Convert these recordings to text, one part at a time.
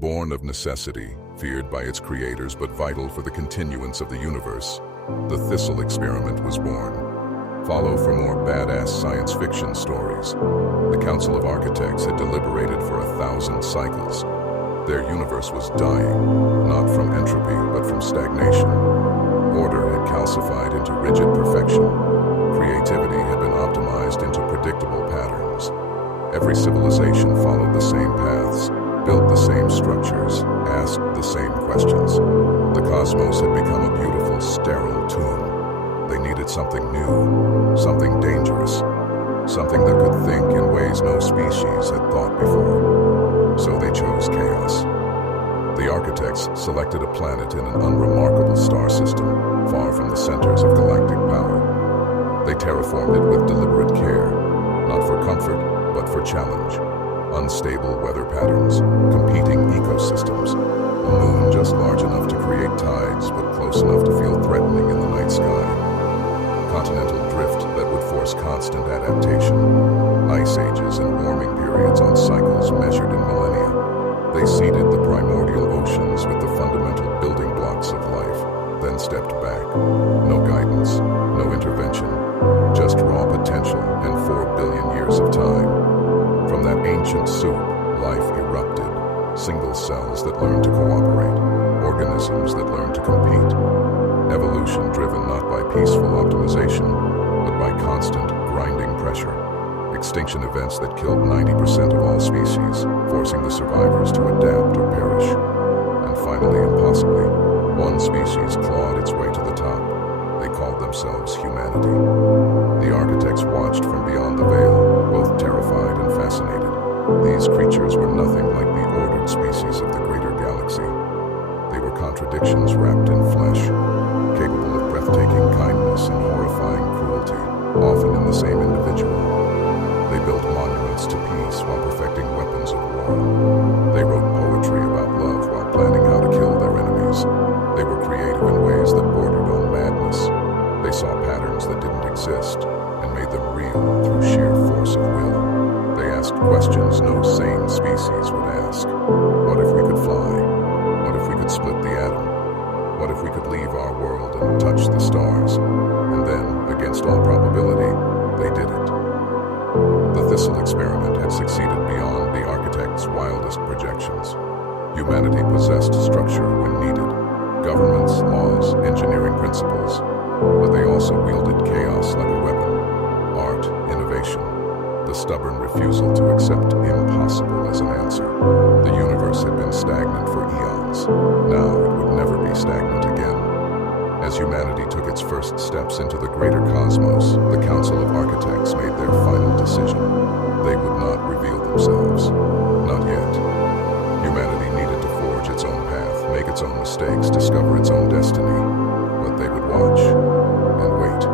Born of necessity, feared by its creators but vital for the continuance of the universe, the Thistle Experiment was born. Follow for more badass science fiction stories. The Council of Architects had deliberated for 1,000 cycles. Their universe was dying, not from entropy, but from stagnation. Order had calcified into rigid perfection. Creativity had been optimized into predictable patterns. Every civilization followed the same paths, built the same structures, asked the same questions. The cosmos had become a beautiful, sterile tomb. They needed something new, something dangerous, something that could think in ways no species had thought before. So they chose chaos. The architects selected a planet in an unremarkable star system, far from the centers of galactic power. They terraformed it with deliberate care, not for comfort, but for challenge. Unstable weather patterns, competing ecosystems, a moon just large enough to create tides, but close enough to feel threatening in the night sky. Continental drift that would force constant adaptation. Ice ages and warming periods on cycles measured in millennia. They seeded the primordial oceans with the fundamental building blocks of life, then stepped back. No guidance, no intervention, just raw potential and 4 billion years of time. From that ancient soup, life erupted. Single cells that learned to cooperate, organisms that learned to compete. Evolution driven not by peaceful optimization, but by constant grinding pressure. Extinction events that killed 90% of all species, forcing the survivors to adapt or perish. And finally, impossibly, one species clawed its way to the top. They called themselves humanity. The architects watched from beyond the veil, both terrified and fascinated. These creatures were nothing like the ordered species of the greater galaxy. They were contradictions wrapped in flesh, capable of breathtaking kindness and horrifying cruelty, often in the same individual. They built monuments to peace while perfecting weapons of war. They wrote poetry about love while planning how to kill their enemies. They were creative in ways that bordered on madness. They saw patterns that didn't exist and made them real through sheer force of will. They asked questions no sane species would ask. What if we could fly? What if we could split the atom? What if we could leave our world and touch the stars? And then, against all probability, they did it. The Thistle Experiment had succeeded beyond the architect's wildest projections. Humanity possessed structure when needed, governments, laws, engineering principles, but they also wielded chaos like a weapon. Art, innovation, the stubborn refusal to accept impossible as an answer. The universe had been stagnant for eons. Now it would never be stagnant again. As humanity took its first steps into the greater cosmos, the Council of Architects made their final decision. They would not reveal themselves. Not yet. Humanity needed to forge its own path, make its own mistakes, discover its own destiny. But they would watch and wait.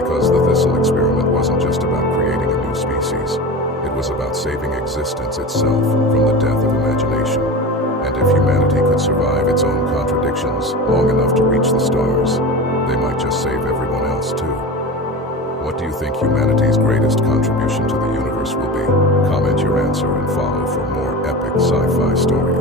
Because the Thistle Experiment wasn't just about creating a new species. It was about saving existence itself from the death of imagination. And if humanity could survive its own contradictions long enough to reach the stars, they might just save everyone else too. What do you think humanity's greatest contribution to the universe will be? Comment your answer and follow for more epic sci-fi stories.